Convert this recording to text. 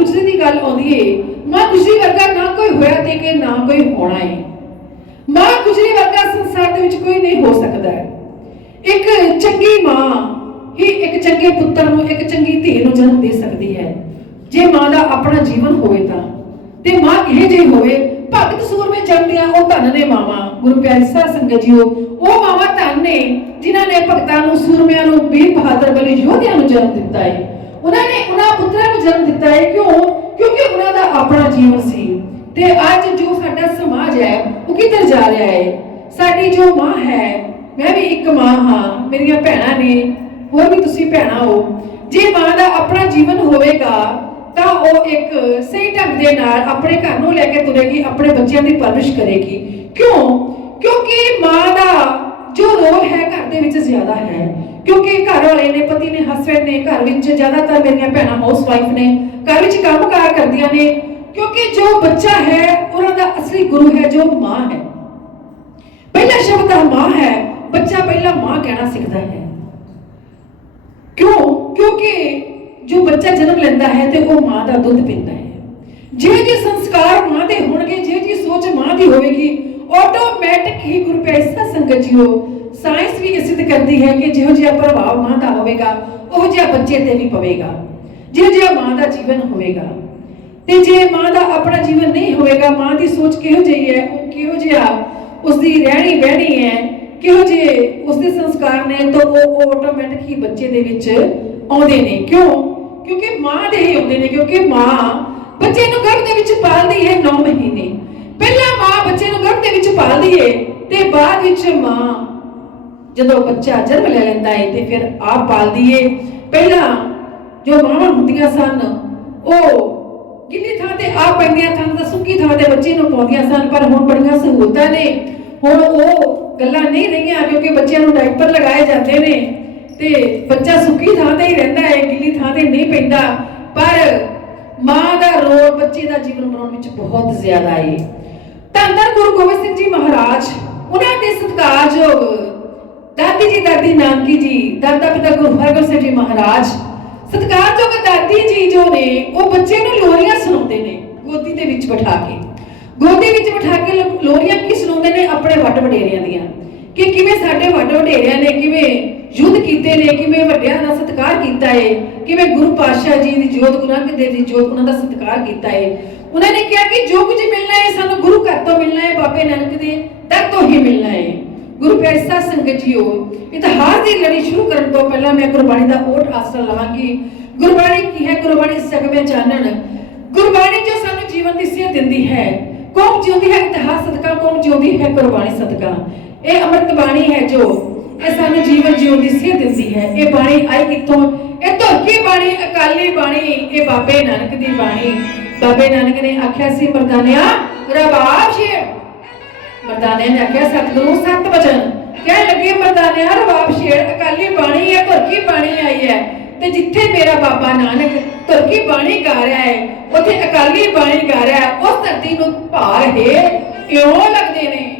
ਗੁਜਰੀ ਦੀ ਗੱਲ ਆਉਂਦੀ ਏ। ਮਾਂ ਗੁਜਰੀ ਵਰਗਾ ਨਾ ਕੋਈ ਹੋਇਆ ਤੇ ਕਿ ਨਾ ਕੋਈ ਹੋਣਾ ਏ। ਮਾਂ ਗੁਜਰੀ ਵਰਗਾ ਸੰਸਾਰ ਦੇ ਵਿੱਚ ਕੋਈ ਨਹੀਂ ਹੋ ਸਕਦਾ ਹੈ। ਇੱਕ ਚੰਗੀ ਮਾਂ ਹੀ ਇੱਕ ਚੰਗੇ ਪੁੱਤਰ ਨੂੰ, ਇੱਕ ਚੰਗੀ ਧੀ ਨੂੰ ਜਨਮ ਦੇ ਸਕਦੀ ਹੈ। ਜੇ ਮਾਂ ਦਾ ਆਪਣਾ ਜੀਵਨ ਹੋਵੇ ਤਾਂ, ਤੇ ਮਾਂ ਇਹ ਜੇ ਹੋਵੇ? ਭਗਤ ਸੂਰਮੇ ਜੰਮਦੀਆਂ ਉਹ ਧਨ ਨੇ ਮਾਵਾਂ। ਗੁਰੂ ਪਿਆਰੀ ਸਾਧ ਸੰਗਤ ਜੀਓ, ਉਹ ਮਾਵਾਂ ਧਨ ਨੇ ਜਿਨ੍ਹਾਂ ਨੇ ਭਗਤਾਂ ਨੂੰ, ਸੂਰਮਿਆਂ ਨੂੰ ਵੀਰ ਬਹਾਦਰ ਬਲੀ ਯੋਧਿਆਂ ਨੂੰ ਜਨਮ ਦਿੱਤਾ ਹੈ ਉਹਨਾਂ ਨੇ ਉਹਨਾਂ ਪੁੱਤਰਾਂ ਨੂੰ ਜਨਮ ਦਿੱਤਾ ਹੈ ਕਿਉਂ ਕਿਉਂਕਿ ਉਹਨਾਂ ਦਾ ਆਪਣਾ ਜੀਵਨ ਸੀ ਤੇ ਅੱਜ ਜੋ ਸਾਡਾ ਸਮਾਜ ਹੈ ਉਹ ਕਿੱਧਰ ਜਾ ਰਿਹਾ ਹੈ ਸਾਡੀ ਜੋ ਮਾਂ ਹੈ ਮੈਂ ਵੀ ਇੱਕ ਮਾਂ ਹਾਂ ਮੇਰੀਆਂ ਭੈਣਾਂ ਨੇ ਹੋਰ ਵੀ ਤੁਸੀਂ ਭੈਣਾਂ ਹੋ ਜੇ ਮਾਂ ਦਾ ਆਪਣਾ ਜੀਵਨ ਹੋਵੇਗਾ ਤਾਂ ਉਹ ਇੱਕ ਸਹੀ ਢੰਗ ਦੇ ਨਾਲ ਆਪਣੇ ਘਰ ਨੂੰ ਲੈ ਕੇ ਤੁਰੇਗੀ ਆਪਣੇ ਬੱਚਿਆਂ ਦੀ ਪਰਵਰਿਸ਼ ਕਰੇਗੀ ਕਿਉਂ ਕਿਉਂਕਿ ਮਾਂ ਦਾ ਜੋ ਰੋਲ ਹੈ ਘਰ ਦੇ ਵਿੱਚ ਜ਼ਿਆਦਾ ਹੈ ਕਿਉਂਕਿ ਘਰ ਵਾਲੇ ਨੇ, ਪਤੀ ਨੇ ਹਸਬੰਡ ਨੇ, ਘਰ ਵਿੱਚ ਜ਼ਿਆਦਾਤਰ ਮੇਰੀਆਂ ਭੈਣਾਂ ਹਾਊਸ ਵਾਈਫ ਨੇ, ਘਰ ਵਿੱਚ ਕੰਮਕਾਰ ਕਰਦੀਆਂ ਨੇ, ਕਿਉਂਕਿ ਜੋ ਬੱਚਾ ਹੈ, ਉਹਨਾਂ ਦਾ ਅਸਲੀ ਗੁਰੂ ਹੈ, ਜੋ ਮਾਂ ਹੈ। ਪਹਿਲਾ ਸ਼ਬਦ ਆ ਮਾਂ ਹੈ, ਬੱਚਾ ਪਹਿਲਾਂ ਮਾਂ ਕਹਿਣਾ ਸਿੱਖਦਾ ਹੈ। ਕਿਉਂ? ਕਿਉਂਕਿ ਜੋ ਬੱਚਾ ਜਨਮ ਲੈਂਦਾ ਹੈ ਤੇ ਉਹ ਮਾਂ ਦਾ ਦੁੱਧ ਪੀਂਦਾ ਹੈ। ਜੇ ਜੇ ਸੰਸਕਾਰ ਮਾਂ ਦੇ ਹੋਣਗੇ, ਜੇ ਜੀ ਸੋਚ ਮਾਂ ਦੀ ਹੋਵੇਗੀ ਆਟੋਮੈਟਿਕ ਹੀ ਗੁਰੂ ਪੈਸਾ ਸੰਗਤ ਜੀਓ ਸਾਇੰਸ ਵੀ ਇਹ ਸਿੱਧ ਕਰਦੀ ਹੈ ਕਿ ਜਿਹੋ ਜਿਹਾ ਪ੍ਰਭਾਵ ਮਾਂ ਦਾ ਹੋਵੇਗਾ, ਉਹ ਜਿਹਾ ਬੱਚੇ ਤੇ ਵੀ ਪਵੇਗਾ। ਜਿਹੋ ਜਿਹਾ ਮਾਂ ਦਾ ਜੀਵਨ ਹੋਵੇਗਾ। ਤੇ ਜੇ ਮਾਂ ਦਾ ਆਪਣਾ ਜੀਵਨ ਨਹੀਂ ਹੋਵੇਗਾ, ਮਾਂ ਦੀ ਸੋਚ ਕਿਹੋ ਜਿਹੀ ਹੈ, ਉਹ ਕਿਹੋ ਜਿਹਾ ਉਸਦੀ ਰਹਿਣੀ ਬਹਿਣੀ ਹੈ, ਕਿਹੋ ਜਿਹੇ ਉਸਦੇ ਸੰਸਕਾਰ ਨੇ, ਤਾਂ ਉਹ ਆਟੋਮੈਟਿਕ ਹੀ ਬੱਚੇ ਦੇ ਵਿੱਚ ਆਉਂਦੇ ਨੇ। ਕਿਉਂ? ਕਿਉਂਕਿ ਮਾਂ ਦੇ ਹੀ ਆਉਂਦੇ ਨੇ, ਕਿਉਂਕਿ ਮਾਂ ਬੱਚੇ ਨੂੰ ਗਰਭ ਦੇ ਵਿੱਚ ਪਾਲਦੀ ਹੈ 9 ਮਹੀਨੇ। ਪਹਿਲਾਂ ਮਾਂ ਬੱਚੇ ਨੂੰ ਗਰਭ ਦੇ ਵਿੱਚ ਪਾਲਦੀ ਹੈ ਤੇ ਬਾਅਦ ਵਿੱਚ ਮਾਂ ਜਦੋਂ ਬੱਚਾ ਜਨਮ ਲੈ ਲੈਂਦਾ ਹੈ ਤੇ ਫਿਰ ਆਪ ਪਾਲਦੀ ਏ। ਪਹਿਲਾਂ ਜੋ ਮਾਵਾਂ ਹੁੰਦੀਆਂ ਸਨ, ਉਹ ਗਿੱਲੀ ਥਾਂ ਤੇ ਆਪ ਪੈਂਦੀਆਂ ਸਨ ਤਾਂ ਸੁੱਕੀ ਥਾਂ ਤੇ ਬੱਚੇ ਨੂੰ ਪਾਉਂਦੀਆਂ ਸਨ, ਪਰ ਹੁਣ ਬੜੀਆਂ ਸਹੂਲਤਾਂ ਨੇ। ਹੁਣ ਉਹ ਗੱਲਾਂ ਨਹੀਂ ਰਹੀਆਂ ਕਿਉਂਕਿ ਬੱਚਿਆਂ ਨੂੰ ਡਾਈਪਰ ਲਗਾਏ ਜਾਂਦੇ ਨੇ ਤੇ ਬੱਚਾ ਸੁੱਕੀ ਥਾਂ ਤੇ ਹੀ ਰਹਿੰਦਾ ਹੈ ਗਿੱਲੀ ਥਾਂ ਤੇ ਨਹੀਂ ਪੈਂਦਾ। ਪਰ ਮਾਂ ਦਾ ਰੋਲ ਬੱਚੇ ਦਾ ਜੀਵਨ ਬਣਾਉਣ ਵਿੱਚ ਬਹੁਤ ਜ਼ਿਆਦਾ ਹੈ ਧੰਨ ਧੰਨ ਗੁਰੂ ਗੋਬਿੰਦ ਸਿੰਘ ਜੀ ਮਹਾਰਾਜ, ਉਹਨਾਂ ਦੇ ਸਤਿਕਾਰਯੋਗ ਦਾਦੀ ਜੀ, ਦਾਦੀ ਨਾਨਕੀ ਜੀ, ਦਾਦਾ ਪਿਤਾ ਗੁਰੂ ਹਰਗੋਬਿੰਦ ਸਿੰਘ ਜੀ ਮਹਾਰਾਜ ਸਤਿਕਾਰਯੋਗ ਦਾਦੀ ਜੀ ਜੋ ਨੇ, ਉਹ ਬੱਚੇ ਨੂੰ ਲੋਰੀਆਂ ਸੁਣਾਉਂਦੇ ਨੇ, ਗੋਦੀ ਦੇ ਵਿੱਚ ਬਿਠਾ ਕੇ। ਗੋਦੀ ਵਿੱਚ ਬਿਠਾ ਕੇ ਲੋ- ਲੋਰੀਆਂ ਕੀ ਸੁਣਾਉਂਦੇ ਨੇ? ਆਪਣੇ ਵੱਡ ਵਡੇਰਿਆਂ ਦੀਆਂ। ਕਿ ਕਿਵੇਂ ਸਾਡੇ ਵੱਡ ਵਡੇਰਿਆਂ ਨੇ ਕਿਵੇਂ ਯੁੱਧ ਕੀਤੇ ਨੇ, ਕਿਵੇਂ ਵੱਡਿਆਂ ਦਾ ਸਤਿਕਾਰ ਕੀਤਾ ਹੈ ਕਿਵੇਂ ਗੁਰੂ ਪਾਤਸ਼ਾਹ ਜੀ ਦੀ ਜੋਤ, ਗੁਰੂ ਅੰਗਦ ਦੇਵ ਦੀ ਜੋਤ, ਉਹਨਾਂ ਦਾ ਸਤਿਕਾਰ ਕੀਤਾ ਹੈ ਉਹਨਾਂ ਨੇ ਕਿਹਾ ਕਿ ਜੋ ਕੁਝ ਮਿਲਣਾ ਹੈ ਸਾਨੂੰ ਗੁਰੂ ਘਰ ਤੋਂ ਮਿਲਣਾ ਹੈ ਬਾਬੇ ਨਾਨਕ ਦੇ ਦਰ ਤੋਂ ਹੀ ਮਿਲਣਾ ਹੈ ਗੁਰੂ ਪਿਆਰੇ ਸਾਧ ਸੰਗਤ ਜੀਓ ਇਤਿਹਾਸ ਦੀ ਲੜੀ ਸ਼ੁਰੂ ਕਰਨ ਤੋਂ ਪਹਿਲਾਂ ਮੈਂ ਗੁਰਬਾਣੀ ਦਾ ਓਟ ਆਸਰਾ ਲਵਾਂਗੀ। ਗੁਰਬਾਣੀ ਕੀ ਹੈ? ਗੁਰਬਾਣੀ ਸਗਵੇਂ ਜਾਣਨ ਗੁਰਬਾਣੀ ਜੋ ਸਾਨੂੰ ਜੀਵਨ ਦੀ ਸੇਧ ਦਿੰਦੀ ਹੈ, ਕੌਮ ਜਿਉਂਦੀ ਹੈ ਇਤਿਹਾਸ ਸਦਕਾ, ਕੌਮ ਜਿਉਂਦੀ ਹੈ ਗੁਰਬਾਣੀ ਸਦਕਾ। ਇਹ ਅੰਮ੍ਰਿਤ ਬਾਣੀ ਹੈ ਜੋ ਇਹ ਸਾਨੂੰ ਜੀਵਨ ਜਿਉਣ ਦੀ ਸਿਹਤ ਦਿੰਦੀ ਹੈ। ਇਹ ਬਾਣੀ ਆਈ ਕਿੱਥੋਂ? ਇਹ ਧੋਖੀ ਬਾਣੀ, ਅਕਾਲੀ ਬਾਣੀ, ਇਹ ਬਾਬੇ ਨਾਨਕ ਦੀ ਬਾਣੀ। ਬਾਬੇ ਨਾਨਕ ਨੇ ਆਖਿਆ ਸੀ, ਮਰਦਾਨਿਆ ਰਬਾਬ ਸ਼ੇਰ ਮਰਦਾਨੇ ਨੇ ਆਖਿਆ, ਸਤਿਗੁਰੂ, ਸਤ ਵਚਨ ਕਹਿ ਲੱਗੇ ਮਰਦਾਨੇ ਹਰ ਬਾਪ ਸ਼ੇਰ ਅਕਾਲੀ ਬਾਣੀ ਹੈ, ਧੁਰਕੀ ਬਾਣੀ ਆਈ ਹੈ। ਤੇ ਜਿੱਥੇ ਮੇਰਾ ਬਾਬਾ ਨਾਨਕ ਧੁਰਕੀ ਬਾਣੀ ਗਾ ਰਿਹਾ ਹੈ, ਉੱਥੇ ਅਕਾਲੀ ਬਾਣੀ ਗਾ ਰਿਹਾ ਹੈ, ਉਸ ਧਰਤੀ ਨੂੰ ਭਾਰ ਹੈ, ਇਉਂ ਲੱਗਦੇ ਨੇ।